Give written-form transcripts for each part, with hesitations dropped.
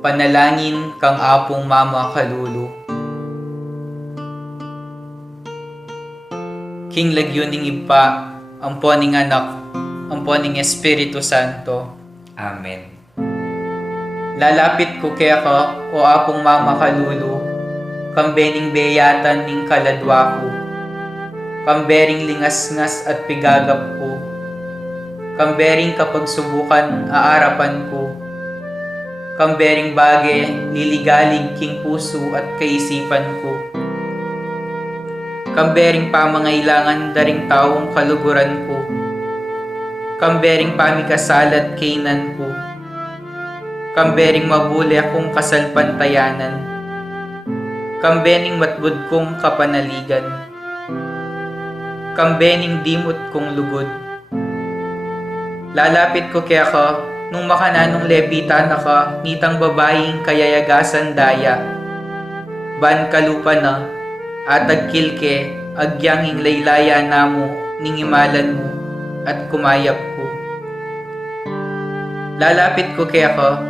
Panalangin kang apong Mama Kalulu. King lagyuning ipa, amponing anak, amponing Espiritu Santo. Amen. Lalapit ko kaya ka, o apong Mama Kalulu, kambening beyatan ning kaladwa ko, kambering lingas-ngas at pigagap ko, kambering kapag subukan aarapan ko, kambering bage liligalig king puso at kaisipan ko, kambering pamangailangan daring taong kaluguran ko, kambering pamikasalat kainan ko, kambering mabuli akong kasalpantayanan, kambening matbud kong kapanaligan, kambening dimot kong lugod. Lalapit ko kaya ka, nung makananong lebita na ka, nitang babaeng kayayagasan daya. Ban kalupa na, atag kilke, agyanging laylaya namo, ningimalan mo, at kumayap ko. Lalapit ko kaya ka,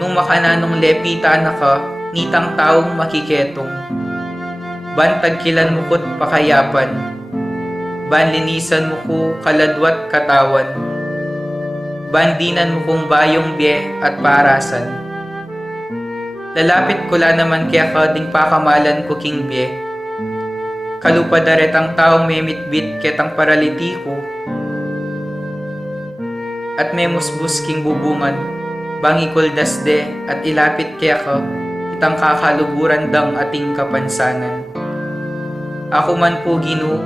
nung makananong lepita na ka, nitang taong makiketong. Ban tagkilan mo ko't pakayapan, ban linisan mo ko kaladwat katawan, bandinan mo kong bayong biye at parasan. Lalapit ko la naman kaya ka ding pakamalan ko king biye. Kalupadaret ang taong memitbit ketang paralitiko, at memusbus king bubungan, bangikol dasde at ilapit kaya ka, itang kakaluburan dang ating kapansanan. Ako man po Ginoo,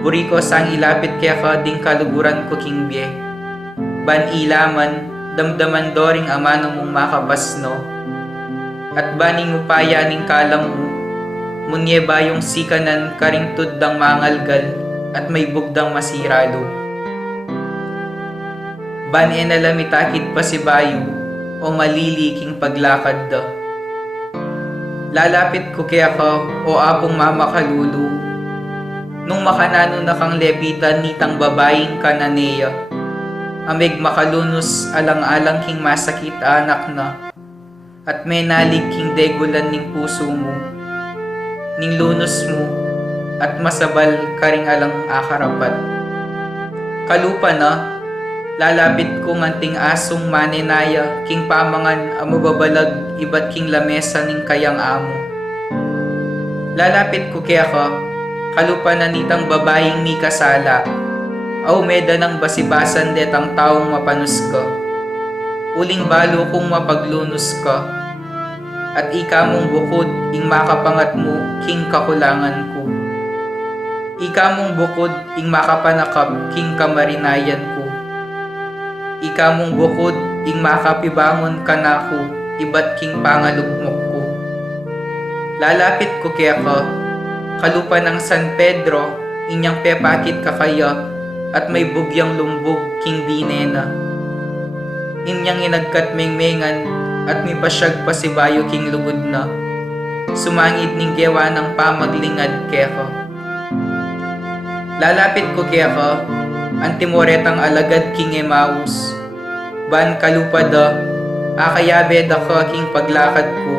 buri ko sang ilapit kaya ka ding kaluguran ko king biye. Ban ilaman, damdaman doring amano mong makapasno, at baning upaya ning kalam mo, munye bayong sikanan karing tuddang mangalgal, at may bugdang masiralo. Ban enalamitakit pa si bayo, o maliliking paglakad da. Lalapit ko kaya ka, o apong Mama Kalulu, nung makanano na kang lepitan nitang babaeng kananeya, amig makalunos alang-alang king masakit anak na, at may nalig king degulan ning puso mo, ning lunos mo, at masabal karing alang akarapat. Kalupa na, lalapit ko nganting asong manenaya, king pamangan amababalag ibat king lamesa ning kayang amo. Lalapit ko kaya ka, kalupa na nitang babaeng ni kasala, aw meda ng basibasan detang taong mapanus ka. Uling balo kong mapaglunos ka, at ika mong bukod ing makapangat mo king kakulangan ko. Ika mong bukod ing makapanakap king kamarinayan ko. Ika mong bukod ing makapibangon ka na ko, ibat king pangalugmok ko. Lalapit ko kaya ka, kalupa ng San Pedro, inyang pepakit kakaya, at may bugyang lumbog king dinena. Inyang inagkat mengmengan, at may pasyag pa si bayo king lugod na. Sumangid ning gewa ng pamaglingad kaya ka. Lalapit ko kaya ka, antimoretang alagad king Emmaus. Ban kalupa da, akayabe da ka king paglakad ko.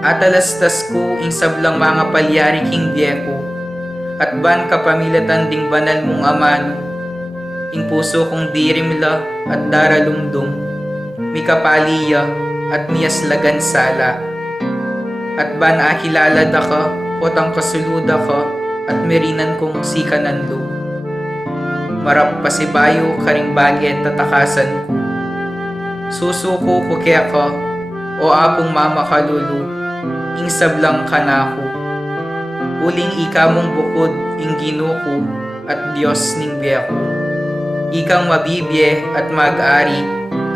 Atalastas ko ing sablang mga palyari king biyeko. At ban kapamilatan ding banal mong amano, ing puso kong dirimla at daralumdum, mikapaliya at miyaslagan sala. At ban akilala da ka, potang kasuluda ka, at merinan kong sikananlo. Marap pasibayo karing bagay tatakasan ko. Susuko ko kaya ka, o apong Mama Kalulu, ing sablang kanako. Uling ika mong bukod ing Ginuko at Diyos ning biyako. Ikang mabibye at mag-ari,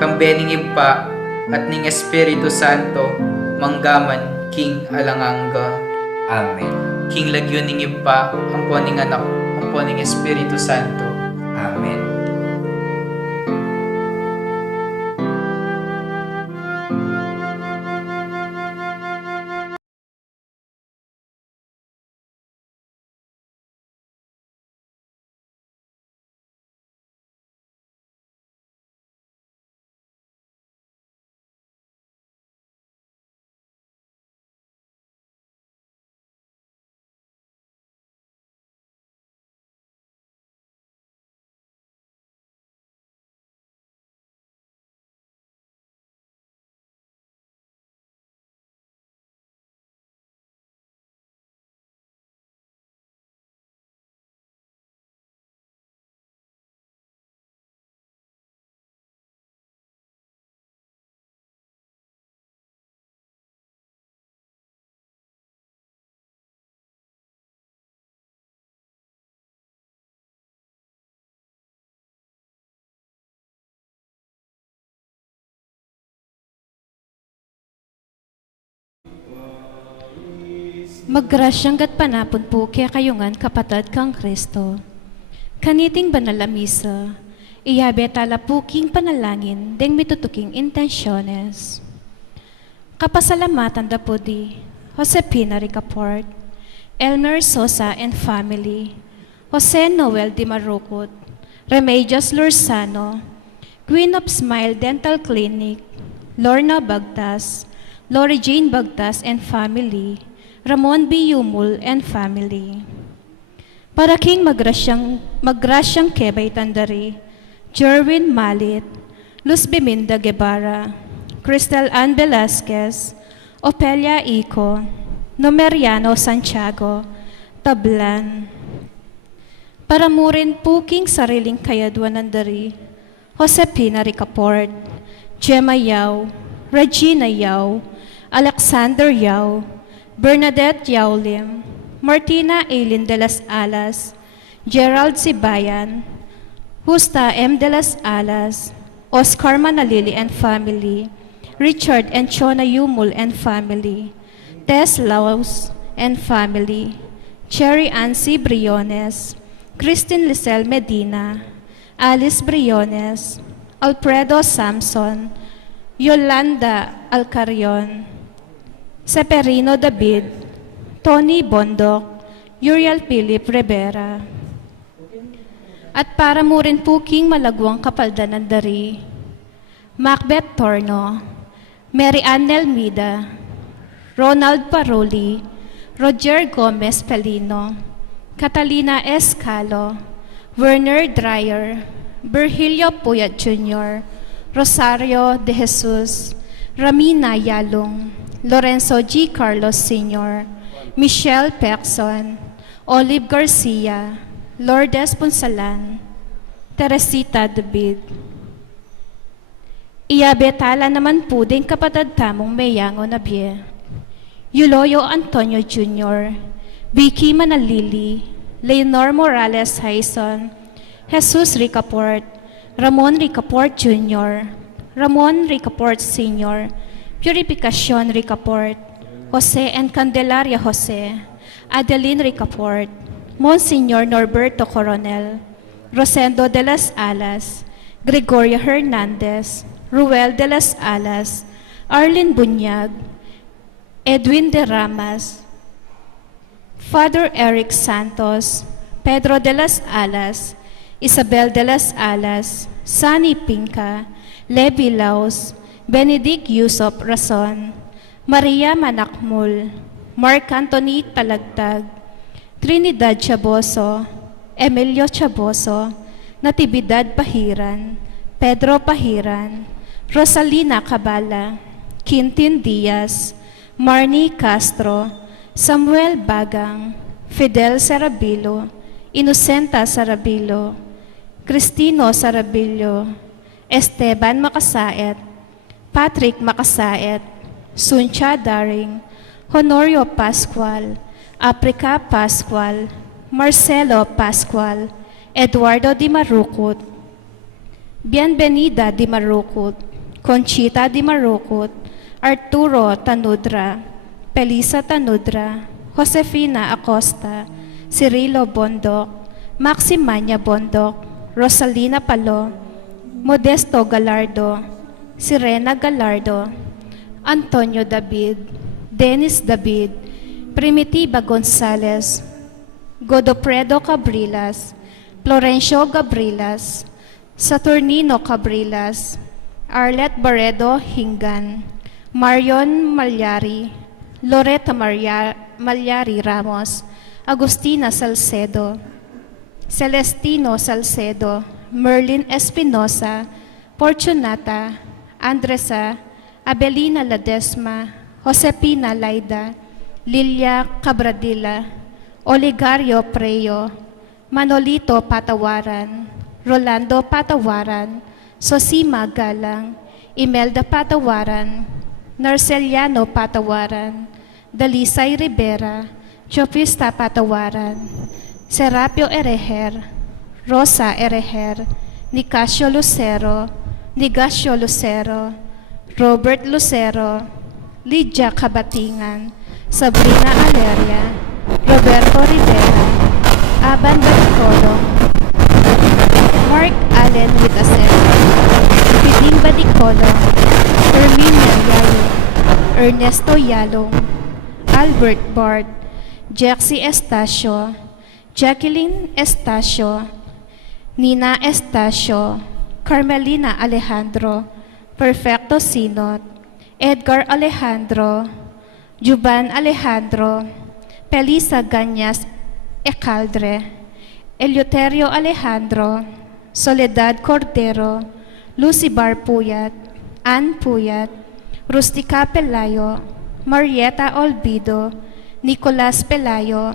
kambening ipa at ning Espiritu Santo, manggaman king alangangga. Amen. King lagyuning ipa, amponing anak, amponing Espiritu Santo. Amen. Maggrasyang gat panapon po kaya kayungan kapatid kang Kristo. Kaniting banal a misa, iyabe talapuking panalangin deng mitutuking intensyones. Kapasalamatan da po di Josepina Ricaport, Elmer Sosa and family, Jose Noel Di Marucot, Remedios Lorzano, Queen of Smile Dental Clinic, Lorna Bagtas, Lori Jane Bagtas and family, Ramon B. Yumul and family. Para king magrasyang kebay tandari, Jerwin Malit, Luz Biminda Guevara, Cristel Ann Velasquez, Opelia Ico, Nomeriano Santiago, Tablan. Para mo rin puking sariling kayadwan nandari, Josepina Ricaport, Gemma Yao, Regina Yao, Alexander Yao, Bernadette Yaulim, Martina Aileen de las Alas, Gerald Sibayan, Justa M. de las Alas, Oscar Manalili and family, Richard and Chona Yumul and family, Tess Laos and family, Cherry Ansi Briones, Christine Lisel Medina, Alice Briones, Alfredo Samson, Yolanda Alcarion, Severino David, Tony Bondok, Uriel Philip Rivera. At para mo rin puking malagwang kapaldanan dari, Macbeth Torno, Mary Ann Nelmida, Ronald Paroli, Roger Gomez Pelino, Catalina Escalo, Werner Dreyer, Virgilio Puyat Jr., Rosario de Jesus, Ramina Yalong, Lorenzo G. Carlos Sr., Michelle Pexon, Olive Garcia, Lourdes Punsalan, Teresita David. Iyabetala naman po din kapatid tamong mayango na biye. Yuloyo Antonio Jr., Vicky Manalili, Leonor Morales Hyson, Jesus Ricaport, Ramon Ricaport Jr., Ramon Ricaport Sr., Purificacion Ricaport, Jose and Candelaria Jose, Adeline Ricaport, Monsignor Norberto Coronel, Rosendo de las Alas, Gregoria Hernandez, Ruel de las Alas, Arlene Bunyag, Edwin de Ramas, Father Eric Santos, Pedro de las Alas, Isabel de las Alas, Sunny Pinca, Levi Laos, Benedict Yusop Rason, Maria Manakmul, Mark Anthony Talagtag, Trinidad Chaboso, Emilio Chaboso, Natividad Pahiran, Pedro Pahiran, Rosalina Cabala, Quintin Diaz, Marnie Castro, Samuel Bagang, Fidel Sarabilo, Inocenta Sarabilo, Cristino Sarabillo, Esteban Makasaet, Patrick Makasaet, Suncha Daring, Honorio Pascual, Africa Pascual, Marcelo Pascual, Eduardo Di Marucot, Bienvenida Di Marucot, Conchita Di Marucot, Arturo Tanudra, Pelisa Tanudra, Josefina Acosta, Cirilo Bondok, Maximania Bondok, Rosalina Palo, Modesto Galardo, Sirena Galardo, Antonio David, Dennis David, Primitiva Gonzales, Godofredo Cabrilas, Florencio Gabrilas, Saturnino Cabrilas, Arlet Barredo Hingan, Marion Malyari, Loretta Malyari Ramos, Agustina Salcedo, Celestino Salcedo, Merlin Espinosa, Fortunata, Andresa, Abelina Ladesma, Josepina Laida, Lilia Cabradilla, Oligario Preyo, Manolito Patawaran, Rolando Patawaran, Sosima Galang, Imelda Patawaran, Narceliano Patawaran, Dalisay Rivera, Chopista Patawaran, Serapio Ereher, Rosa Ereher, Nicasio Lucero, Robert Lucero, Lydia Kabatingan, Sabrina Aleria, Roberto Rivera, Aban Badicolong, Mark Allen Witaseco, Piding Badicolong, Erminia Yalong, Ernesto Yalong, Albert Bard, Jexy Estacio, Jacqueline Estacio, Nina Estacio, Carmelina Alejandro, Perfecto Sinot, Edgar Alejandro, Juban Alejandro, Pelisa Ganyas Ecaldre, Eleuterio Alejandro, Soledad Cordero, Lucy Bar Puyat, Ann Puyat, Rustica Pelayo, Marieta Olvido, Nicolas Pelayo,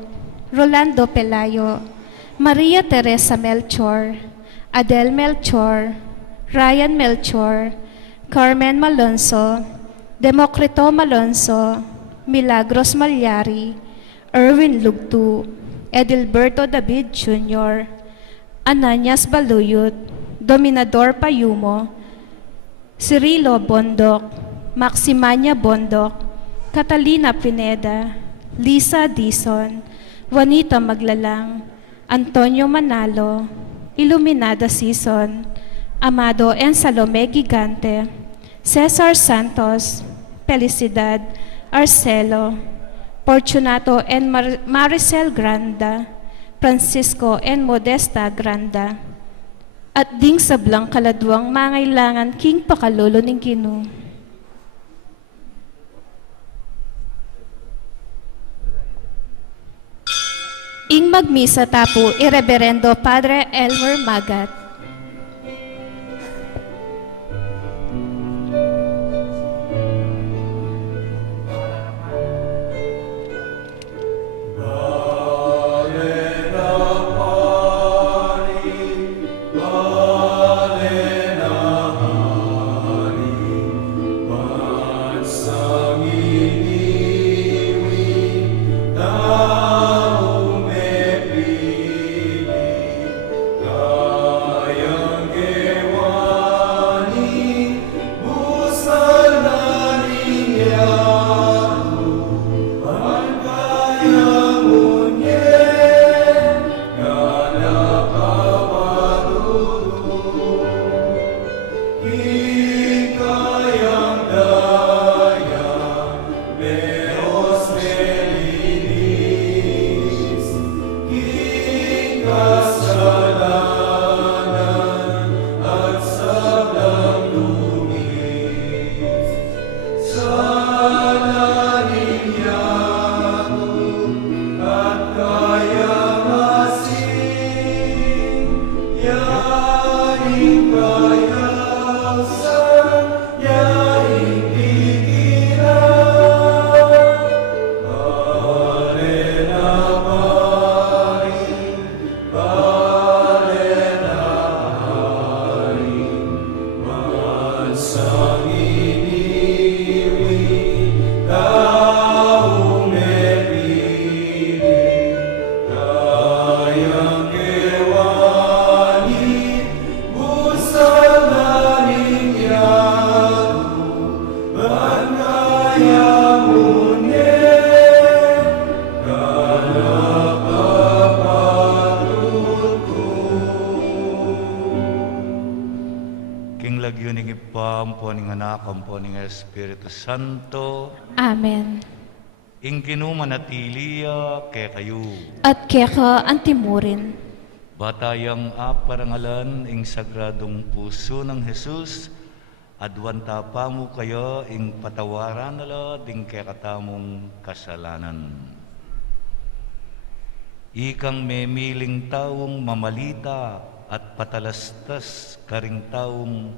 Rolando Pelayo, Maria Teresa Melchor, Adel Melchor, Ryan Melchor, Carmen Malonzo, Democrito Malonzo, Milagros Malyari, Erwin Lugtu, Edilberto David Jr., Ananias Baluyot, Dominador Payumo, Cirilo Bondok, Maximania Bondok, Catalina Pineda, Lisa Dison, Juanita Maglalang, Antonio Manalo, Iluminada Season, Amado and Salome Gigante, Cesar Santos, Felicidad, Arcelo, Fortunato and Maricel Granda, Francisco and Modesta Granda, at ding sablang kaladwang mangailangan king pakalolo ning Ginoo. Ing magmisa tapo, Ireverendo Padre Elmer Magat. Espiritu Santo, Amen. ing kinumanatiliya kay kayo. At keka antimurin. Batayang aparangalan ing sagradong puso ng Jesus, adwanta pa mo kayo ing patawaran nala ding kay katamong kasalanan. Ikang memiling taong mamalita at patalastas karing taong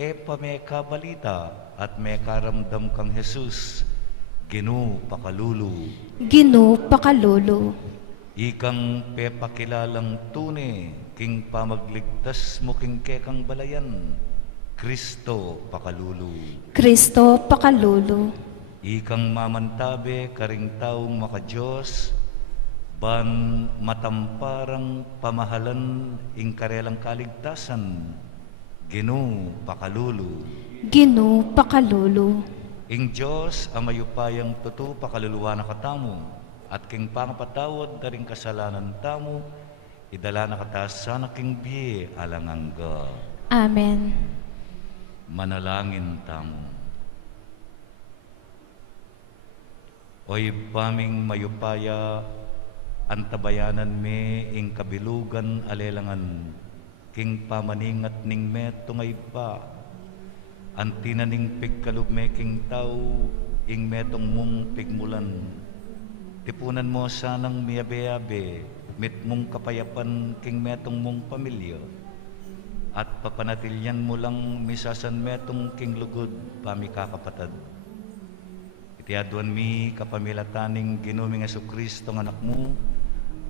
pameka balita at may karamdam kang Jesus, Ginoo pakalulu. Ginoo pakalulu. Ikang pepakilalang tune, king pamagligtas mo king kekang balayan, Kristo pakalulu. Kristo pakalulu. Ikang mamantabe karing taong makadiyos, ban matamparang pamahalan ing karelang kaligtasan, Ginoo pakalulu. Ginoo pakalulu. Ing Diyos, amayupayang tutu pakaluluwa na katamu, at king pangapatawad na rin kasalanan tamu, idala na katasa na king biye alangangga. Amen. Manalangin tamu. Oy paming mayupaya, antabayanan me ing kabilugan alelangan, king pamaningat ning meto ngay pa, antina ning pigkalub me king tao, ing metong mong pigmulan. Tipunan mo sanang miyabe-yabe, mit mong kapayapan king metong mong pamilya, at papanatilyan mo lang misasan metong king lugod pamikakapatad. Itiaduan mi kapamilataning ginuming Jesucristo ng anak mo,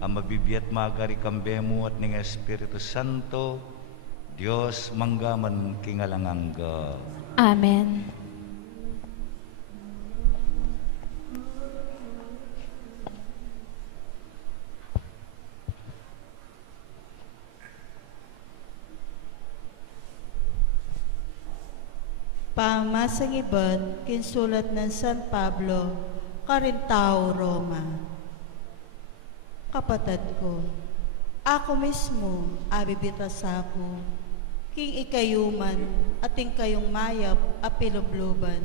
ang mabibiyat magari kambemo at ning Espiritu Santo, Diyos manggaman kingalangangga. Amen. Pamasangibad, kinsulat ng San Pablo, Carintao, Roma. Kapatid ko, ako mismo abibitas ako, king ikayuman at ing kayong mayap apilubluban,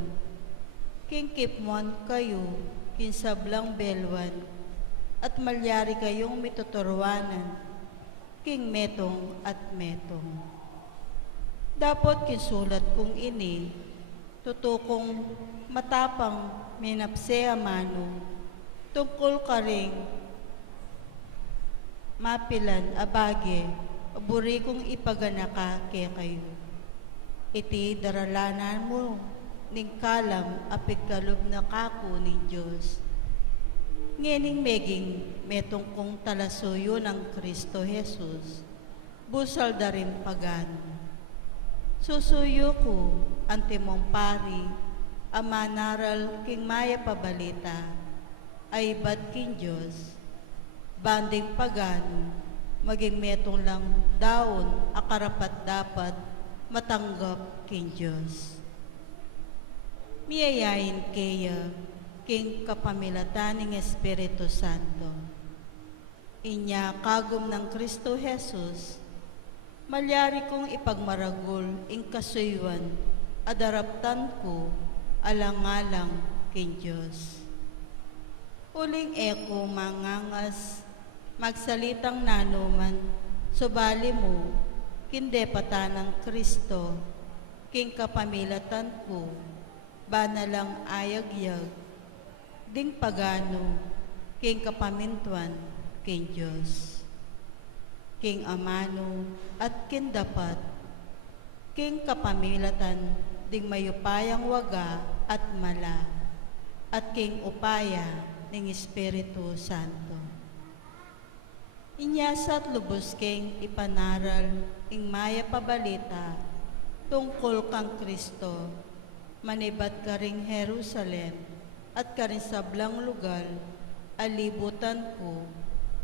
king kipmuan kayo, king sablang belwan, at malyari kayong mituturwanan, king metong at metong. Dapat kinsulat kong ini, tutukong matapang minapsea mano, tungkol ka ring mapilan abage, aburi kong ipaganaka kaya kayo. Iti daralanan mo, ning kalam apigkalub na kako ni Diyos. Ngening meging metong kong talasuyo ng Kristo Jesus, busal da rin pagano. Susuyo ko, antimong pari, amanaral king maya pabalita, ay bad king Diyos, banding pagano, maging metong lang daon, akarapat dapat, matanggap king Diyos. Miyayain kaya, king kapamilatan ng Espiritu Santo. Inya kagum ng Kristo Jesus, malyari kong ipagmaragol ing kasuywan, adaraptan ko, alang-alang king Diyos. Uling eko mangangas, magsalitang nanuman, subali mo, kindepata ng Kristo, king kapamilatan ko, banalang ayagyag, ding pagano, king kapamintuan, king Diyos. King amano at king dapat, king kapamilatan, ding mayupayang waga at mala, at king upaya ng Espiritu Santo. Inyasat lubos king ipanaral, ing maya pabalita, tungkol kang Kristo, manibat ka ring Jerusalem, at ka rin sablang lugar, alibutan ko,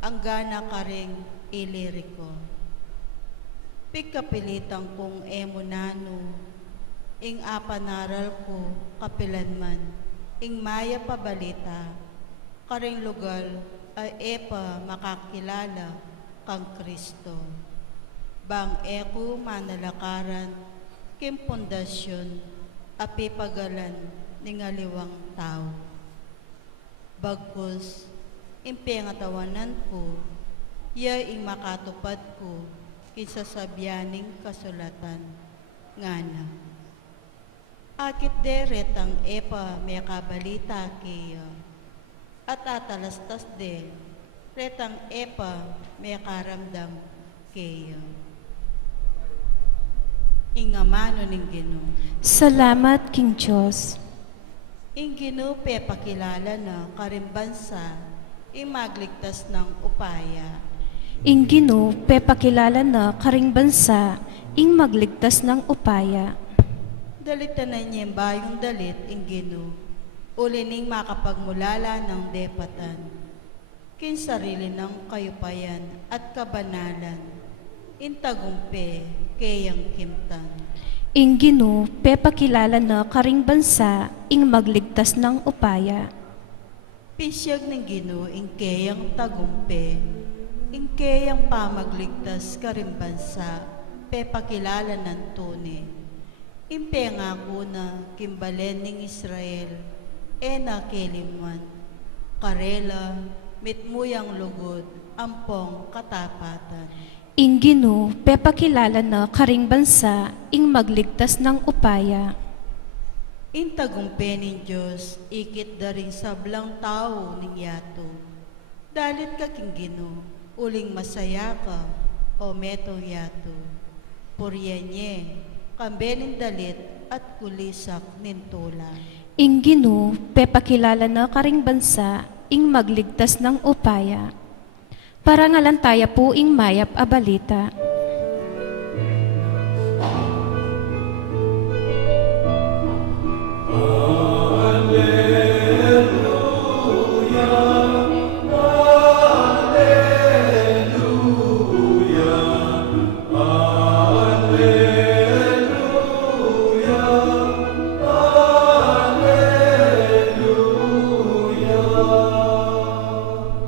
ang gana ka ring Iliriko. Pigkapilitan kong emunano, ing apanaral ko kapilanman, ing maya pabalita, karing lugar ay epa makakilala kang Kristo. Bang eko manalakaran, kim pundasyon, api pagalan, ningaliwang tao. Bagkus, impengatawanan ko, iya ing makatupad ko, kisasabyaning kasulatan, ngana. Akit deret ang epa may kabalita kaya, at atalastas de, retang epa may karamdam kaya. Ingamano ning Ginoo. Salamat, King Diyos. Ing Ginoo pe pakilala na karimbansa, imagligtas ng upaya. Ing Ginoo, pepakilala na karing bansa, ing magligtas ng upaya. Dalitanan niya bayong dalit, ing Ginoo, ulining makapagmulala ng depatan, kin sarili ng kayupayan at kabanalan, intagumpe kayang kimtan. Ing Ginoo, pepakilala na karing bansa, ing magligtas ng upaya. Pisyag ng Ginoo ing kayang tagumpe, ing kayang pamagligtas karimbansa, pepakilala ng tuni. Impe nga ko na kimbalen ng Israel, na keliman, karela, mitmuyang lugod, ampong katapatan. Ing Ginoo, pepakilala na karing bansa, ing magligtas ng upaya. In tagumpe ng Diyos, ikit da rin sablang tao ning yato. Dalit ka king Ginoo, uling masaya ka, o meto yato. Puryenye, kambenin dalit at kulisak nintula. Ing Ginoo, pepakilala na karing bansa, ing magligtas ng upaya. Parangalan tayo po ing mayap a balita.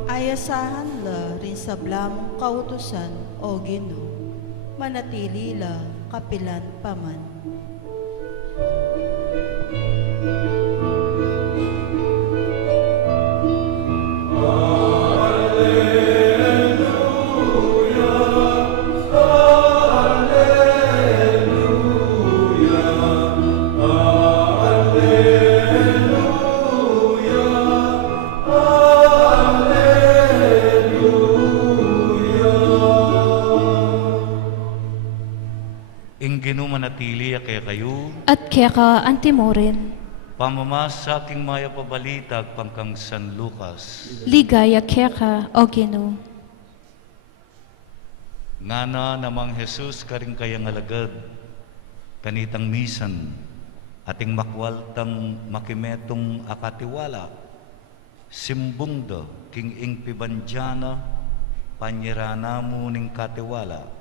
Ayasahan la rin sa blamong kautusan o Ginoo, manatili la kapilan paman. Ing Ginoo manatili kaya kayo, At kaya ka antimorin, pamamas sa aking maya pabalitag pangkang San Lucas. ligaya kaya ka, o Ginoo. Ngana namang Jesus karing kayang alagad, kanitang misan, ating makwaltang makimetong akatiwala, simbungda king ing pibanjana, panyirana mo ning katiwala,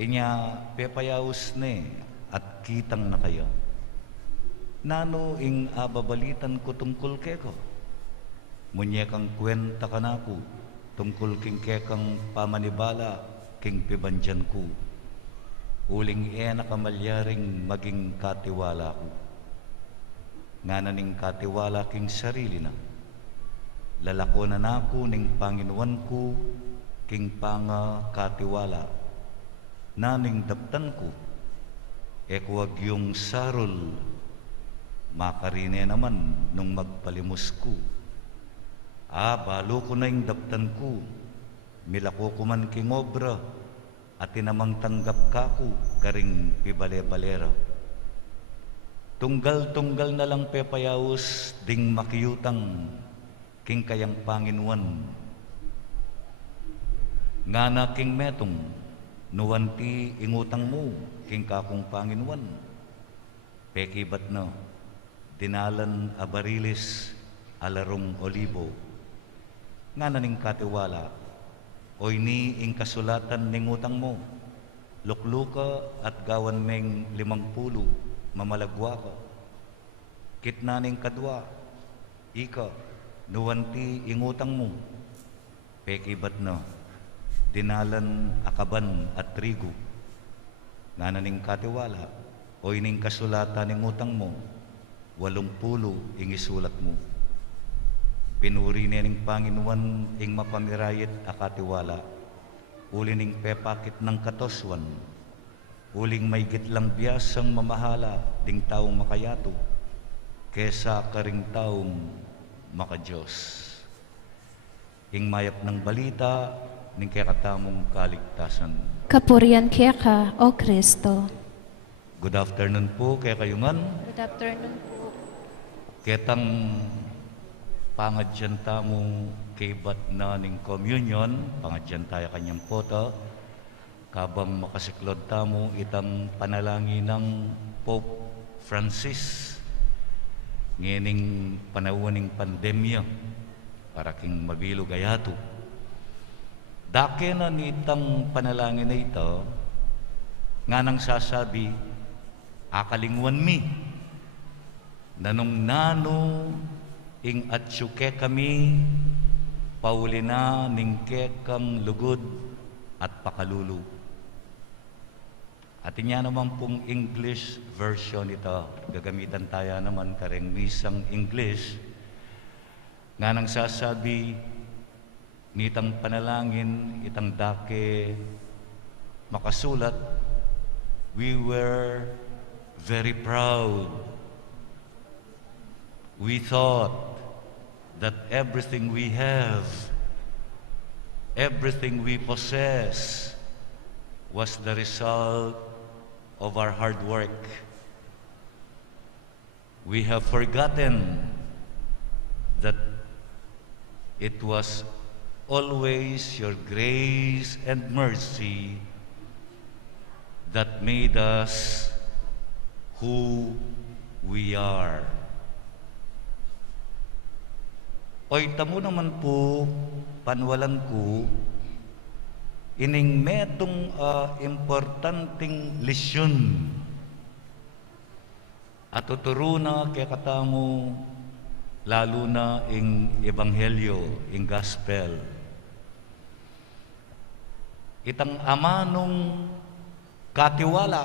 inya pepayaus ne at kitang na kayo. Nano ing ababalitan ko tungkol keko, munye kang kwenta ka na ko, tungkol king kekang pamanibala, king pibanjan ko. Uling na kamalyaring maging katiwala ko. Nga ning katiwala king sarili na. Lalako na nako ning Panginoon ko, king panga katiwala. Naning daptan ko, ekuwag yung sarol, makarine naman nung magpalimos ko. Balo ko na yung daptan ko, milako ko man king obra, at tinamang tanggap ka ko, karing pibale-balera. Tunggal-tunggal na lang pepayawos, ding makiyutang, king kayang Panginoon. Nga na king metong, nuwanti ingutang mo, king kakong Panginoon. Pekibat na, dinalan abarilis, alarong olibo. Nga na ning katiwala, oy ni ing kasulatan ning utang mo, lukluka at gawan meng 50, mamalagwa ka. Kitna ning kadwa, ika, nuwanti ing utang mo, pekibat na, dinalan akaban at trigo. Nga na ning katiwala, oy ning kasulatan ning utang mo, 80 ing isulat mo. Pinuri niya ning Panginoon ing mapamirayit akatiwala. Uli ning pepakit ng katoswan. Uling may gitlang biyasang mamahala ding taong makayato. Kesa karing taong makadiyos. Ing mayap ng balita ning kakatamong kaligtasan. Kapurian kaya ka, o Kristo. Good afternoon po kaya kayo man. Good afternoon po. Ketang pangadyan mo kibat na ning communion, pangadyan tayo kanyang poto, kabang makasiklod mo itang panalangin ng Pope Francis, ngining panahon ng pandemya, para king mabilo gayato. Dake na nitang panalangin na ito, nga nang sasabi, akalingwan mi, nanong nano, ing atsyuke kami, paulina ningke kang lugod at pakalulu. At inya naman pong English version ito, gagamitan tayo naman kareng misang English, nga nang sasabi, nitang panalangin, itang dake, makasulat, we were very proud. We thought that everything we have, everything we possess, was the result of our hard work. We have forgotten that it was always your grace and mercy that made us who we are. Oy, tamo naman po, panwalan ko, ining metong importanteng lesyon at tuturo na kaya katamo lalo na ing ebanghelyo, ing gospel. Itang amanong katiwala,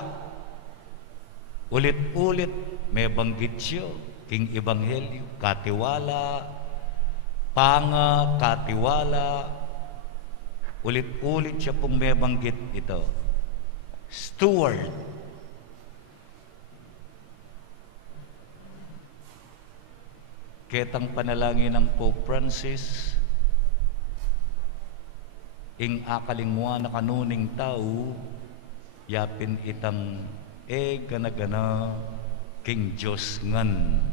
ulit-ulit may banggit siya, king ebanghelyo, katiwala, panga, katiwala, ulit-ulit siya pong may banggit ito. Steward. Ketang panalangin ng Pope Francis, ing akalingwa na kanuning tao, yapin itang gana-gana king Diyos ngan.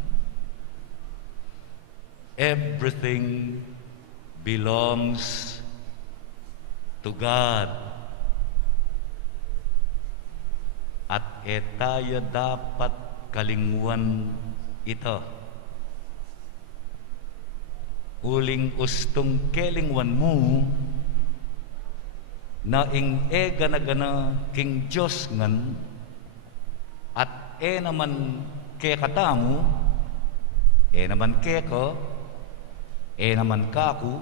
Everything belongs to God. At tayo dapat kalingwan ito. Uling ustong kelingwan mo na ing gana-gana king Diyos ngan at naman ke katamu, naman ke ko, naman kaku,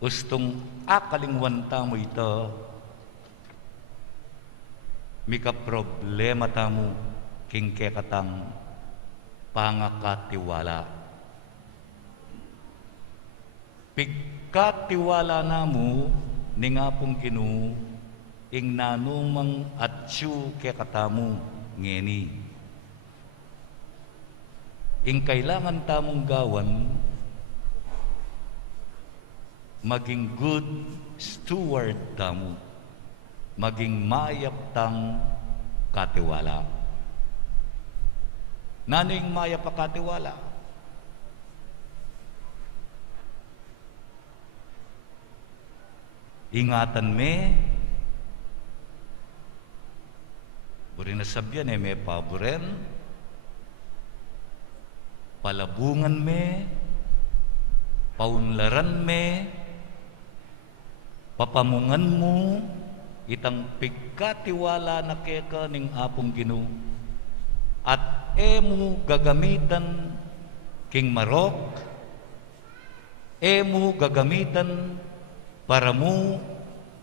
ustong akalingwan tamo ito, mika problema tamo king kekatang pangakatiwala. Pigkatiwala namo ni nga pong Ginoo ing nanumang atsu kekatamu ngeni. Ing kailangan tamong gawan maging good steward tamo, maging mayap tang katiwala. Naning mayap pa katiwala? Ingatan me, buri nasabyan may paboren, palabungan me, paunlaran me, papamungan mo, itang pigkatiwala na keka ning apong Ginoo. At mo gagamitan king marok, mo gagamitan para mo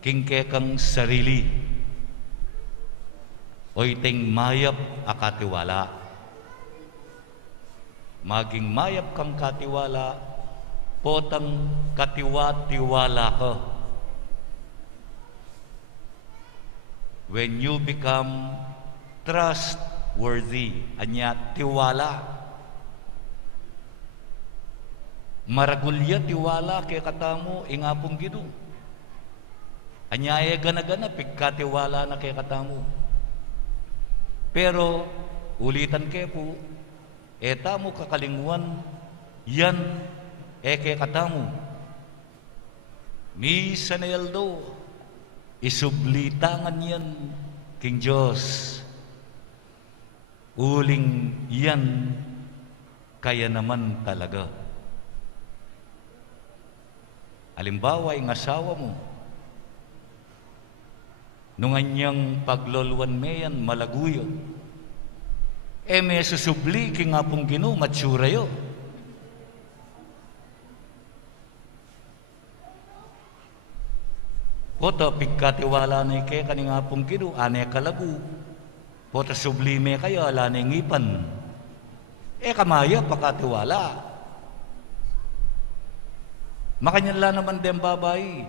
king kekang sarili. Oy ting mayap akatiwala. Maging mayap kang katiwala, potang katiwa-tiwala ka. When you become trustworthy, anya tiwala. Maragulya tiwala kay katamo ingapong Ginoo. Anya gana-gana pigkatiwala na kay katamo. Pero ulitan kay po, tamo kakalingwan yan kay katamo. Misa na yaldo, isublitangan yan king Diyos. Uling yan kaya naman talaga. Halimbawa, yung asawa mo, nung anyang pagloluan mayan, malaguyo, May susubli king nga pong Ginoo matsura yo. Poto pigkatiwala na ike kani nga pong Ginoo ane kalagu. Poto sublime kayo ala na ngipan. Kamaya pakatiwala. Makanyala naman din babay.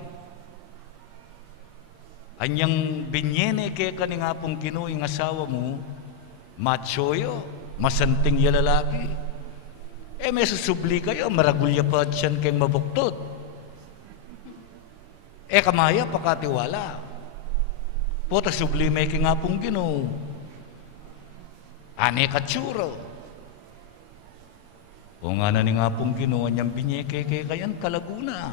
Anyang binyene ke kani nga pong Ginoo ing asawa mo, machoyo, masanting ya lalaki. May susubli kayo, maragulya pa siyan kayong mabuktot. Kamaya pakatiwala. Pota sublime ke nga pong Ginoo. Ane katsuro. O nga na ni nga pong Ginoo, anyang binyeke ke kayan kalaguna.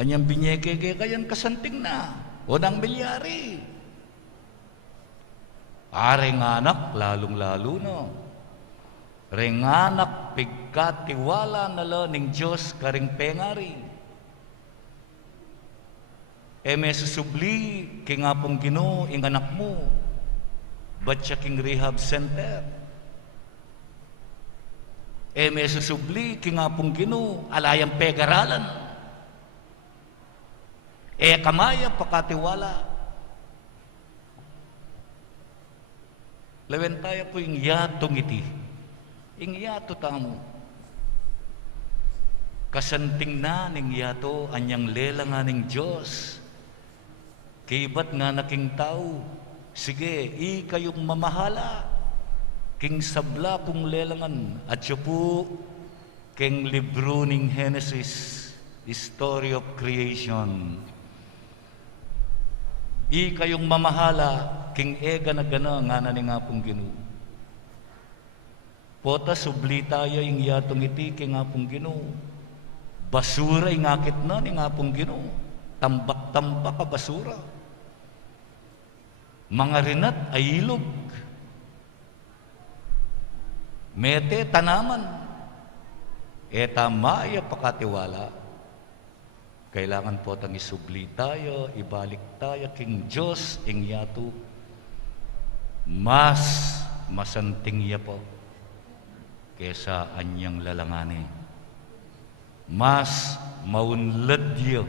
Anyang binyeke ke kayan kasanting na. O nang milyari. Renganak, lalong-lalo no. Renganak, pigkatiwala nala ning Diyos karing pengari. May susubli, king nga pong Ginoo, ing anak mo. Ba't siya king rehab center? May susubli, king nga pong Ginoo, alayang pegaralan. Kamaya pakatiwala. Lawen tayo po yung yatong iti. Yung yato tamo. Kasanting na ning yato, anyang lela nga ning Diyos. Kibat nga naking tao. Sige, kayong mamahala. King sabla kong lelangan. At siya po, king libro ning Genesis, Story of Creation. Kayong mamahala, king ega na gana nga na ni nga pong Ginoo. Pota subli tayo ing yatong iti king nga pong Ginoo. Basura ing akit na ni nga pong Ginoo. Tambak-tambak ka basura. Mga rinat ay ilog. Mete tanaman. Tamaya pakatiwala. Kailangan po tang isubli tayo, ibalik tayo king Diyos ing yato. Mas masanting ya po kesa anyang lalangani. Mas maunlad yo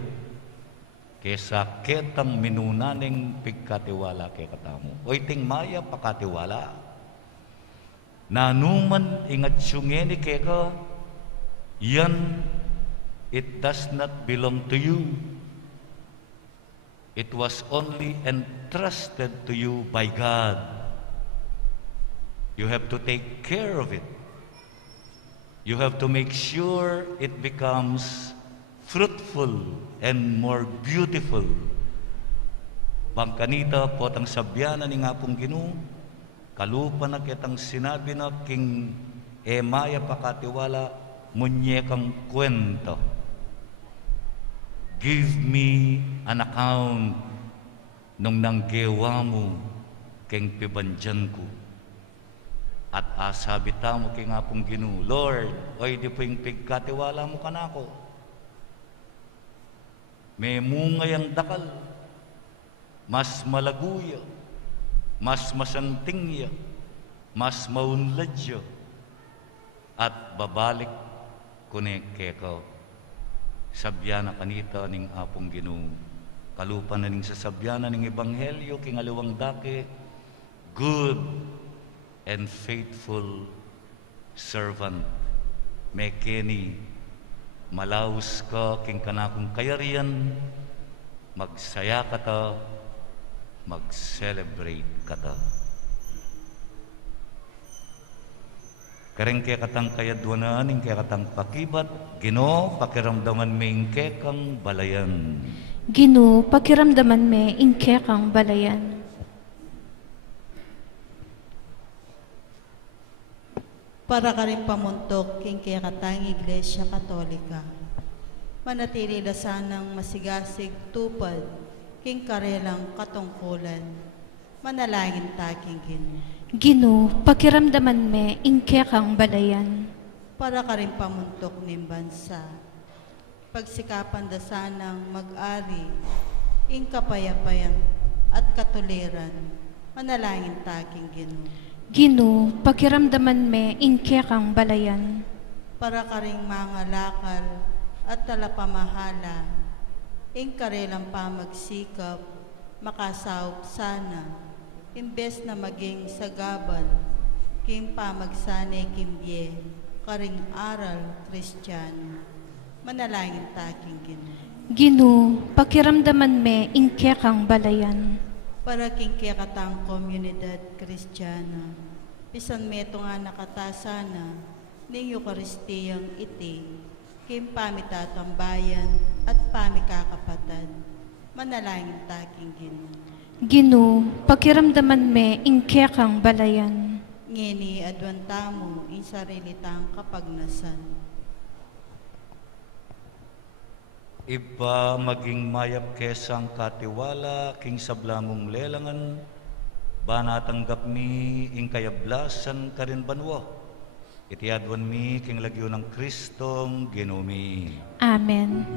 kesa ketang minunaning pigkatiwala kay katamo. Oy ting maya pakatiwala. Nanuman ingat syungeni keka, yan it does not belong to you. It was only entrusted to you by God. You have to take care of it. You have to make sure it becomes fruitful and more beautiful. Bangkanita po ang sabyana ni nga pong Ginoo, kalupa na kitang sinabi na king Maya pakatiwala, munyekang kwento. Give me an account nung nanggewa mo king pibandyan ko. At asabi mo king nga pong Ginoo, Lord, oy di po yung pigkatiwala mo kanako. May mungay ang dakal, mas malaguya, mas masantingya, mas maunladyo, at babalik kunik keko. Sabyana kanita ning apong Ginoo. Kalupan na ning sasabyana ning ebanghelyo king aliwang dake, good and faithful servant. Mekeni, malaus ka king kanakong kayarian, magsaya ka ta, mag-celebrate ka ta. Kareng kaya katang kayadwanan, ing kaya katang pakibat, Ginoo, pakiramdaman ming kekang balayan. Ginoo, pakiramdaman me ingke kang balayan. Para ka rin pamuntok king kaya katang Iglesia Katolika. Manatili la sanang masigasig tupad king karelang katungkulan. Manalangin taking Ginoo. Ginoo, pakiramdaman me ingke kang balayan. Para ka rin pamuntok ning bansa. Pagsikapan da sanang mag-ari ing kapayapayan at katuliran. Manalangin taking Ginoo. Gino, pakiramdaman me ingke kang balayan. para karing mga lakal at talapamahala, ing karelang pamagsikap, makasawp sana, imbes na maging sagaban, king pamagsanay kimbye, karing aral Kristiyano. Manalangin taking Ginoo. Gino, pakiramdaman me ingke kang balayan. Para king katang komunidad Kristiyana, bisan meto nga nakatasana, ning Eukaristiyang iti, kim pamitatambayan at pamikakapatad. Manalangin taking Ginoo. Gino, pakiramdaman me ingke kang balayan. Ngini adwantamo in sarilitang kapagnasan. Iba maging mayap kesang katiwala king sablamong lelangan, ba natanggap mi ing kayablasan karin banwa. Itiadwan mi king lagyo ng Kristong Ginumi. Amen.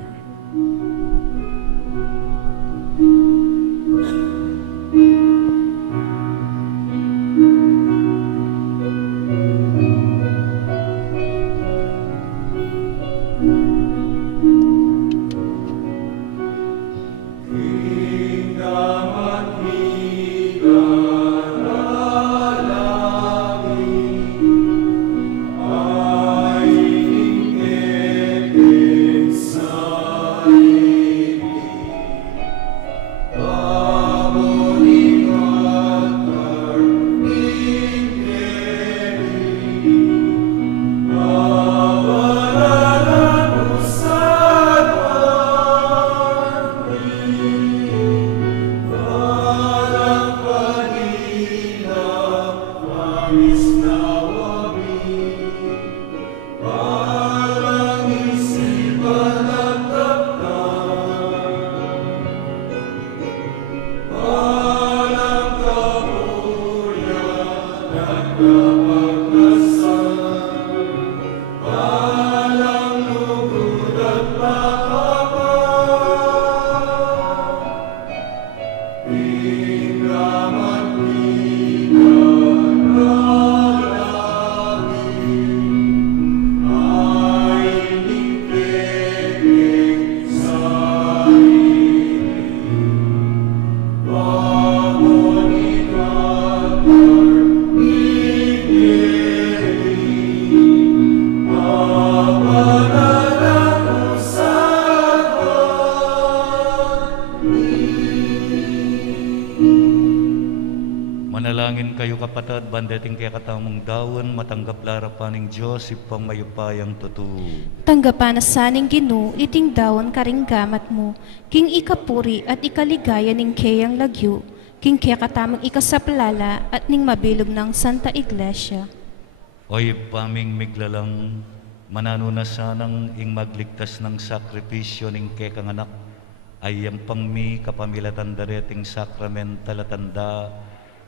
Manalangin kayo kapatid, bandeting kaya katamong dawan, matanggap larapaning Diyos, ipang mayupayang tutu. Tanggapan na saning Gino, iting dawan karing gamat mo, king ikapuri at ikaligaya ning kayang lagyo, king kaya katamang ikasaplala at ning mabilog ng Santa Iglesia. Oy paming miglalang, manano na sanang ing magligtas ng sakripisyo ning kekang anak, ay yampang mi kapamilatan dareting sakramental atanda,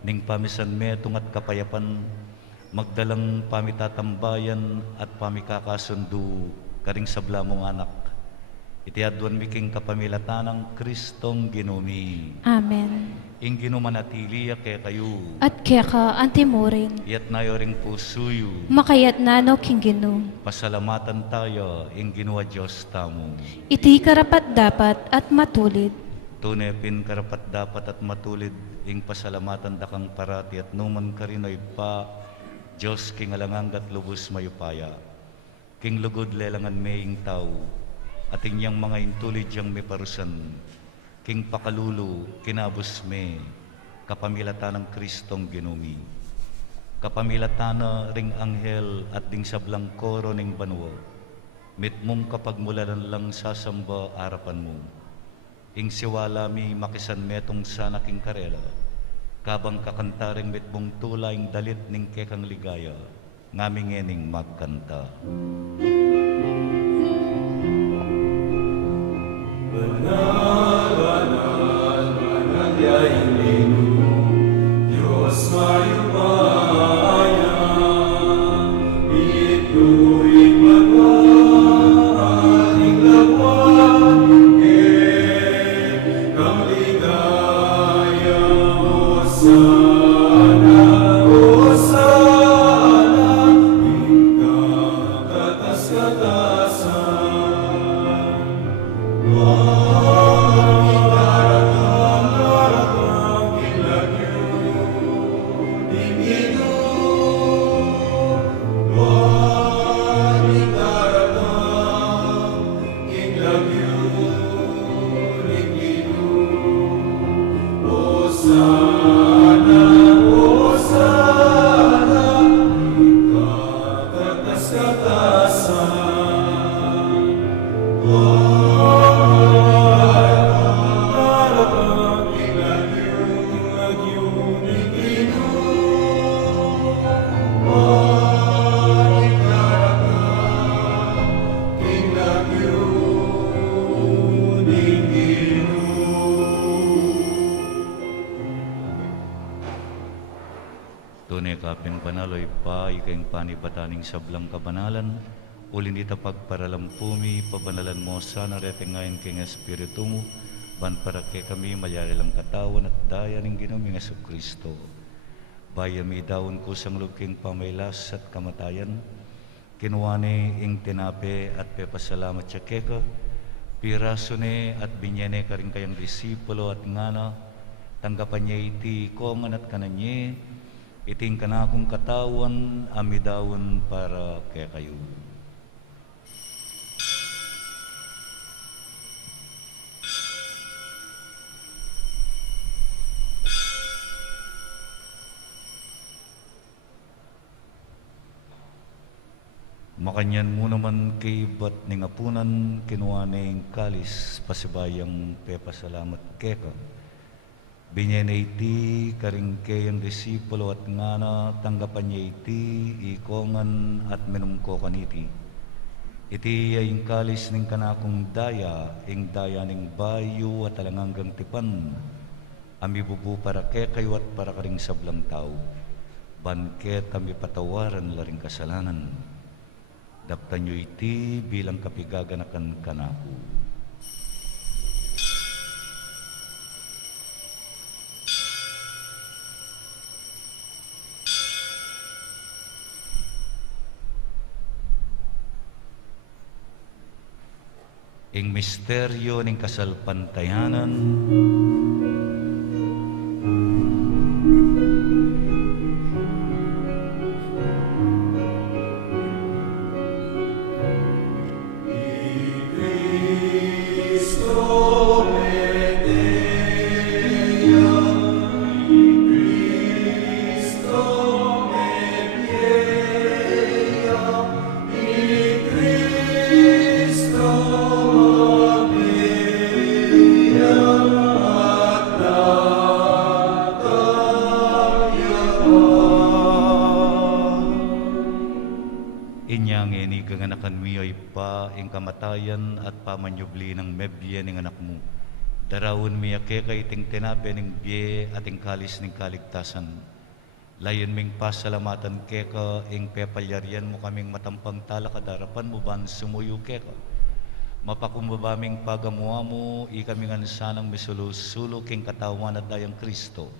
ning pamisan metong at kapayapan, magdalang pamitatambayan at pamikakasundu, karing sablamong anak. Itiadwan mi king kapamilatan ng Kristong Ginumi. Amen. Ing ginumanatiliya kaya kayo, At kaya ka antimorin, iyat nayo ring pusuyo, makayat nano king Gino. pasalamatan tayo, ing ginawa Diyos tamo. Iti karapat dapat at matulid. Tunay pin karapat dapat at matulid, ing pasalamatan dakang parati at numan karinoy pa, Diyos king alangang at lubos mayupaya. King lugod lelangan maying tao, at inyang mga intulid yang may parusan. King pakalulu, kinabos me, kapamilatan ng Kristong Ginumi. Kapamilatana ring anghel at ding sablang koro ning banwa. Mitmong kapagmulanan lang sasamba arapan mo. Ing siwala mi makisan metong sana king karela. Kabang kakantaring mitmong tulaing dalit ning kekang ligaya. Ngamingening magkanta. Hosanna, Hosanna. Tunay kapin panaloy pa, ikayong panibataning sablang kabanalan, ulin ita pagparalampumi, pabanalan mo sana retengayin kay nga Espiritu mo, ban para kay kami mayari lang katawan at daya ng ginaming Yesu Kristo. Bayami daon ko sang lugking pamaylas at kamatayan, kinuwane ing tinape at pepasalamat siya keka, piraso ne at binyene ka rin kayang disipulo at ngana, tanggapan niya iti koman at kananye, iting kanakong katawan, amidawon para kaya kayo. Makanyan mo naman kay bat ning apunan, kinuha na yung kalis, pasibayang pepasalamat keka. Binyene iti karingke ang disipulo at ngana tanggapan niya iti ikongan at minumko kaniti. Iti ay kalis ning kanakong daya, ing daya ning bayo at alanganggang tipan. Amibubu para kayo at para karing sablang tao. Banket kami patawaran laring kasalanan. Daptan nyo iti bilang kapigaganakan kanako. Ing misteryo ning kasalpantayanan, inyang ini kanganakan miyoy pa ing kamatayan at pamanyubli ng mebye ning anak mo. Darawon miya kay ting tinape ning biye at ing kalis ning kaligtasan. Layon ming pasalamatan keka ing pepalyarian mo kaming matampang tala kadarapan mo ban sumuyo keka. Mapakumbabaming pagamuha mo, ikaming ansanang misulusulo king katawan at dayang Kristo.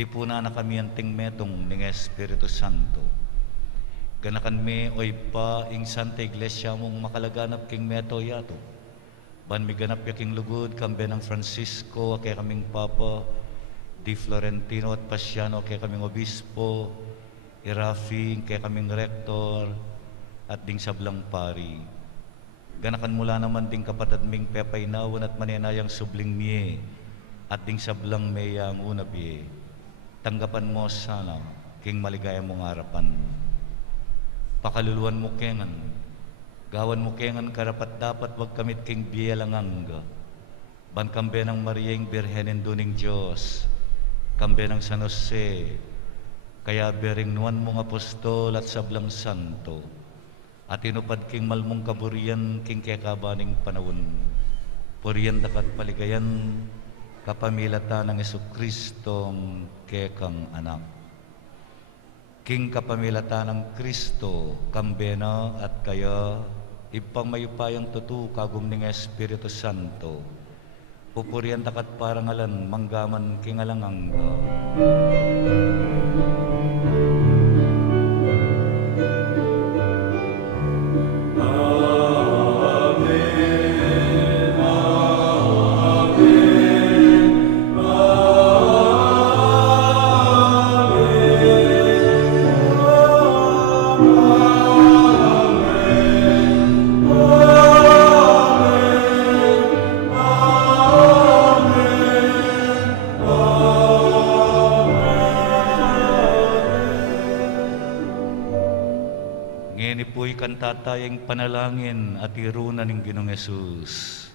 Tipuna na kami anting metong ning Espiritu Santo. Ganakan me oy pa ing Santa Iglesia mong makalaganap king meto yato. Ban mi ganap yaking lugod kambe ng Francisco kay kaming Papa, Di Florentino at Pasiano kay kaming Obispo, Irafi kay kaming Rektor, at ding sablang pari. Ganakan mula naman ding kapatid ming pepaynawan at manenayang subling miye, at ding sablang meyang unabiye. Tanggapan mo sana king maligaya mong harapan. Pakaluluan mo kengan, gawan mo kengan karapat dapat wag kamit king biya langanga. Ban kambe ng Mariaing Birhenin duning Diyos, kambe ng San Jose, kaya bering nuan mong apostol at sablang santo, at inupad king malmong kaburian king kekabaning panawon. Puriyan dakat paligayan, kapamilata ng Jesucristong kekang anak. King kapamilata ng Kristo, kambena at kaya ipangmayupayang tutu kagum ning Espiritu Santo. Pupurian takat parangalan manggaman king alangangga. kanta tayong panalangin at iruna ng Ginoong Yesus.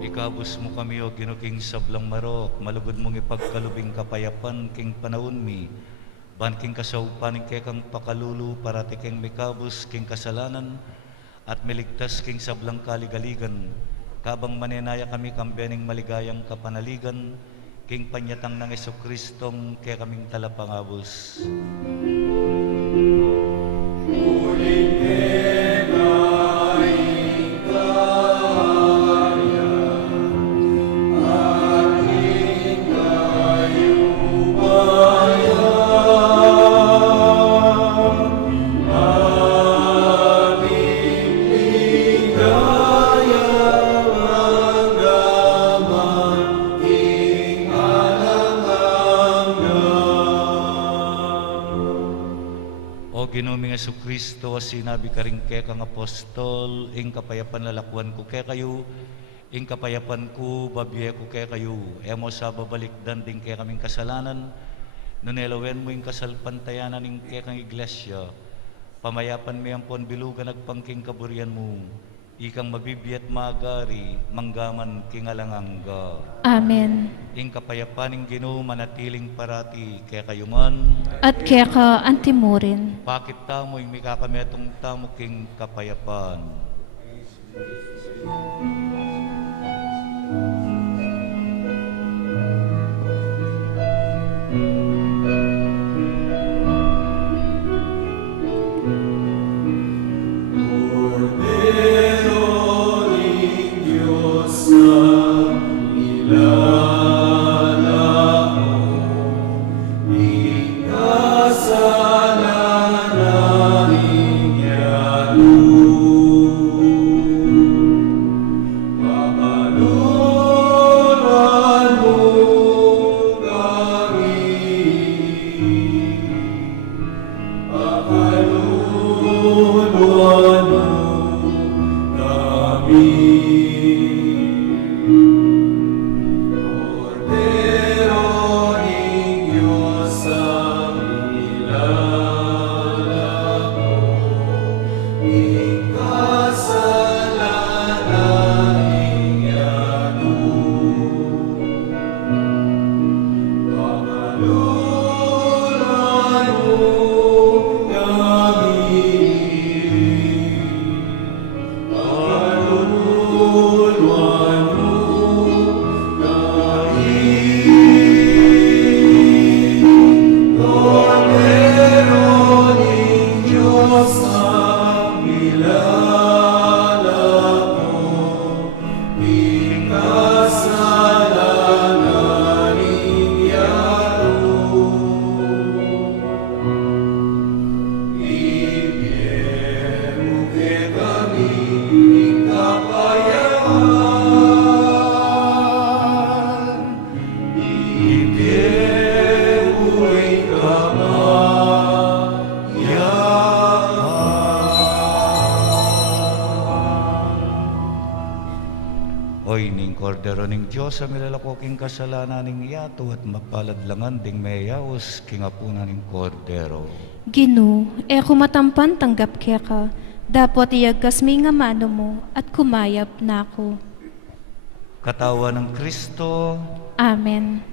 Ikabus mo kami o ginuking sablang marok, malugod mong ipagkalubing kapayapan king panahon mi, ban king kasaupaning kekang pakalulu, parati king mikabus king kasalanan, at miligtas king sablang kaligaligan, kabang manenaya kami kambianing maligayang kapanaligan, king panyatang ng Jesucristong kaya kaming talapangabos. Ginoming Jesucristo, sinabi ka rin kaya kang apostol, ing kapayapan lalakwan ko kaya kayo, ing kapayapan ko, babiye ko kaya kayo, emo sa babalikdan din kaya kaming kasalanan, nunelawen mo ing kasalpantayanan ing kaya kang iglesia, pamayapan mo yung pon bilugan nagpangking kaburian mo, ikang mabibiyat magari, manggaman kingalangangga. Amen. Ing kapayapaning Ginoo manatiling parati kaya kayo man, At kaya ka antimurin. bakit tamo ing mikakametong tamo king kapayapan. Kordero ning Diyos sa milalakoking kasalanan ning iyato at mapaladlangan ding mayawos kingapuna ning Kordero. Gino, kumatampan tanggap kaya ka, dapat iyagkas mi nga mano mo at kumayap na ako. Katawan ng Kristo, Amen.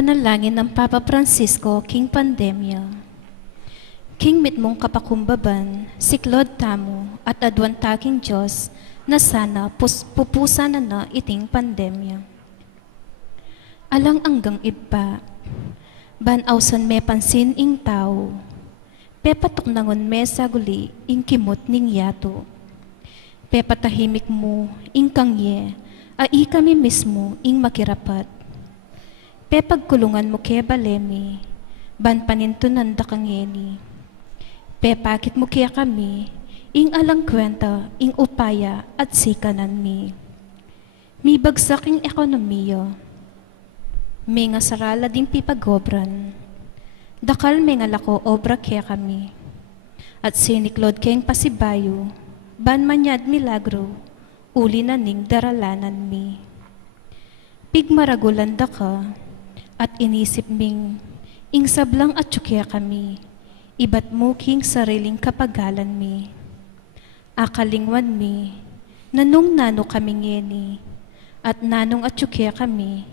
Panalangin ng Papa Francisco king pandemya. King mitmong kapakumbaban, siklod tamo at adwantaking Diyos na sana pupusan na iting pandemya. Alang anggang iba, banawsan me pansin ing tao, pepatok nangon me sa guli ing kimot ning yato. Pepatahimik mo ing kangye, ai kami mismo ing makirapat. Pepagkulungan mo ke balemi, ban panintunan da kangeni. Pepakit mo kaya kami, ing alang kwenta, ing upaya at sikanan mi. Mi bagsak ing ekonomiyo, may nga sarala din pipagobran. Dakal may nga lako obra kaya kami. At siniklod kayang pasibayo, ban manyad milagro, uli na ning daralanan mi. Pigmaragulan da ka, at inisip ming, ing sablang at tsukya kami, ibat mo king sariling kapagalan mi. Akalingwan mi, nanong nano kami ngeni, at nanong at tsukya kami,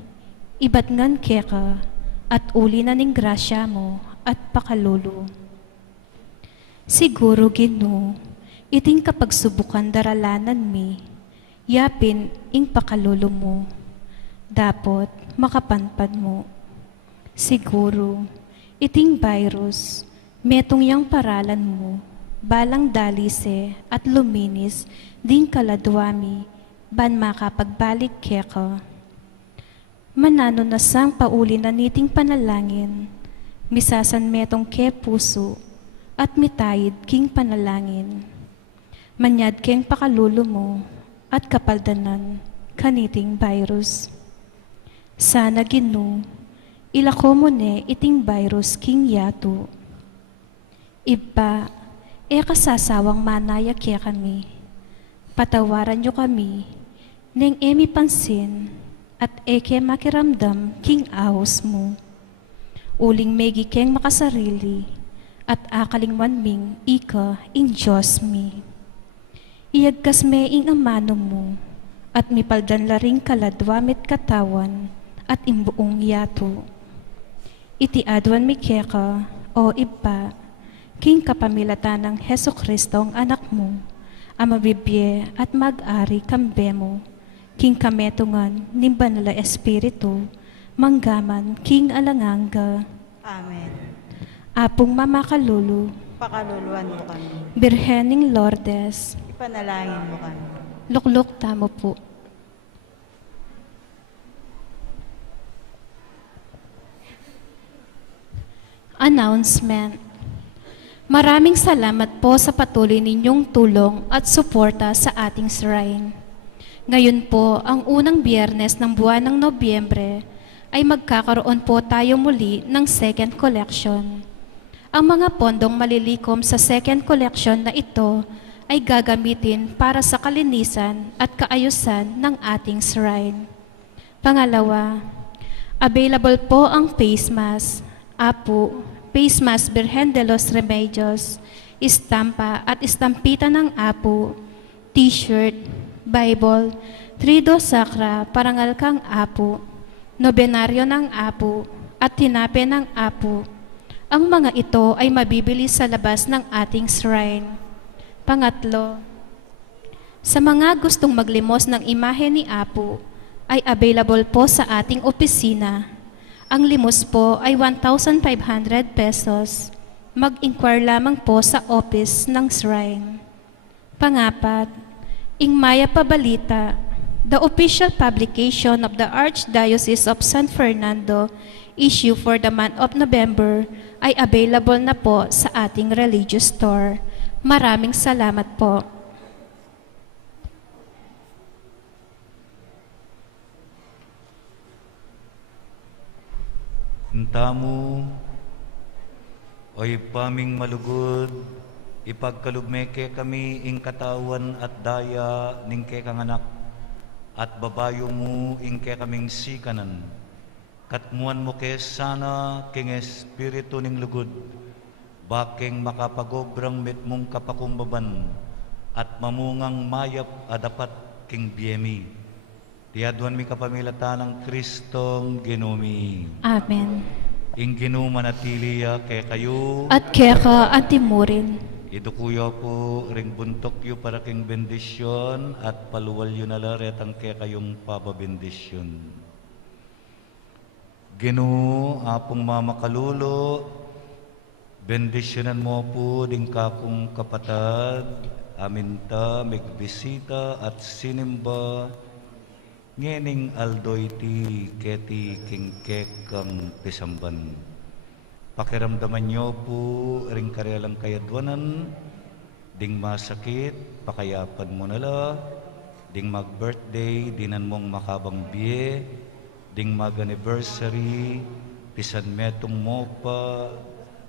ibat ngan keka, at uli na ning grasya mo, at pakalulu. Siguro Ginoo, iting kapagsubukan daralanan mi, yapin ing pakalulu mo, dapot makapanpad mo. Siguro, iting virus, metong yang paralan mo, balang dalise at luminis, ding kaladwami, ban makapagbalik keka. Manano na sang pauli na niting panalangin, misasan metong ke puso, at mitayid king panalangin. Manyad keng pakalulo mo, at kapaldanan, kaniting virus. Sana Ginoo, ilako mo ne iting virus king yato. Iba, kasasawang manaya kaya kami. Patawaran nyo kami, neng emi pansin, at eke makiramdam king ahos mo. Uling megi keng makasarili, at akalingwan ming ika ing Diyos mi. Iyagkas me ing amano mo, at mipaldan laring kaladwamit katawan, at imbuong yato. Iti adwan mi keka, o iba, king kapamilatan ng Heso Kristo ang anak mo, amabibye at mag-ari kambe mo, king kametungan ni Banala Espiritu, manggaman king alanganga. Amen. Apong mamakalulu, Pakaluluan mo kami. Birhening Lourdes, Ipanalangin mo kami. lukluk tamo po. Announcement. Maraming salamat po sa patuloy ninyong tulong at suporta sa ating shrine. Ngayon po, ang unang biyernes ng buwan ng Nobyembre, ay magkakaroon po tayo muli ng second collection. Ang mga pondong malilikom sa second collection na ito ay gagamitin para sa kalinisan at kaayusan ng ating shrine. Pangalawa, available po ang face mask, apo, face mask Birhen de los Remedios, istampa at istampita ng apo, t-shirt, Bible, Trido Sacra, parangal kang apo, nobenaryo ng apo, at tinape ng apo. Ang mga ito ay mabibili sa labas ng ating shrine. Pangatlo, sa mga gustong maglimos ng imahe ni apo, ay available po sa ating opisina. Ang limos po ay 1,500 pesos. Mag-inquire lamang po sa office ng shrine. Pangapat, ing Maya Pabalita, the official publication of the Archdiocese of San Fernando, issue for the month of November, ay available na po sa ating religious store. Maraming salamat po. Tamo, oy paming malugod, ipagkalugmeke kami ing katawan at daya ning ke kanganak, at babayo mo ing ke kaming sikanan. Katmuan mo ke sana king espiritu ning lugod, baking makapagobrang met mong kapakumbaban, at mamungang mayap adapat king biyemi. Tiyaduan mi kapamilata ng Kristong ginumi. Amen. Ing ginumanatiliya kay kayo. At kaya ka antimurin. Idukuya po ring buntok yu para king bendisyon at paluwal yu nala retang kaya kayong pababendisyon. Ginoo apong mamakalulo, bendisyonan mo po ding kakong kapatad, aminta, migbisita at sinimba, ngening aldoy ti keti kingkek kang pisamban. Pakiramdaman nyo po ring karelang kayadwanan, ding masakit, pakayapan mo nala, ding mag-birthday, dinan mong makabang biye, ding mag-anniversary, pisan metong mo pa,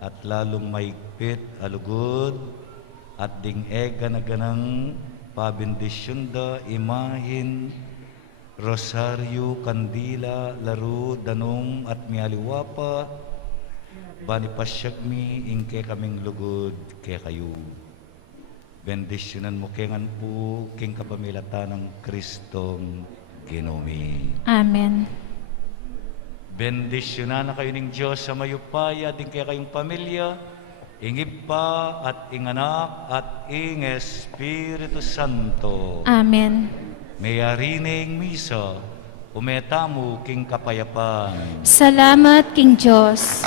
at lalong maigpit, alugod, at ding ega na ganang pabindisyon da, imahin, rosaryo, kandila, laro, danong, at mialiwapa, bani pasyag mi, ingke kaming lugod, kaya kayo. Bendisyonan mo kengan po, king kapamilata ng Kristong ginumi. Amen. Bendisyonan na kayo ng Diyos sa mayupaya, din kaya kayong pamilya, ingib pa at inganak at ing Espiritu Santo. Amen. May arining misa, umetamu king kapayapan. Salamat, King Diyos.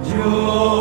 Diyos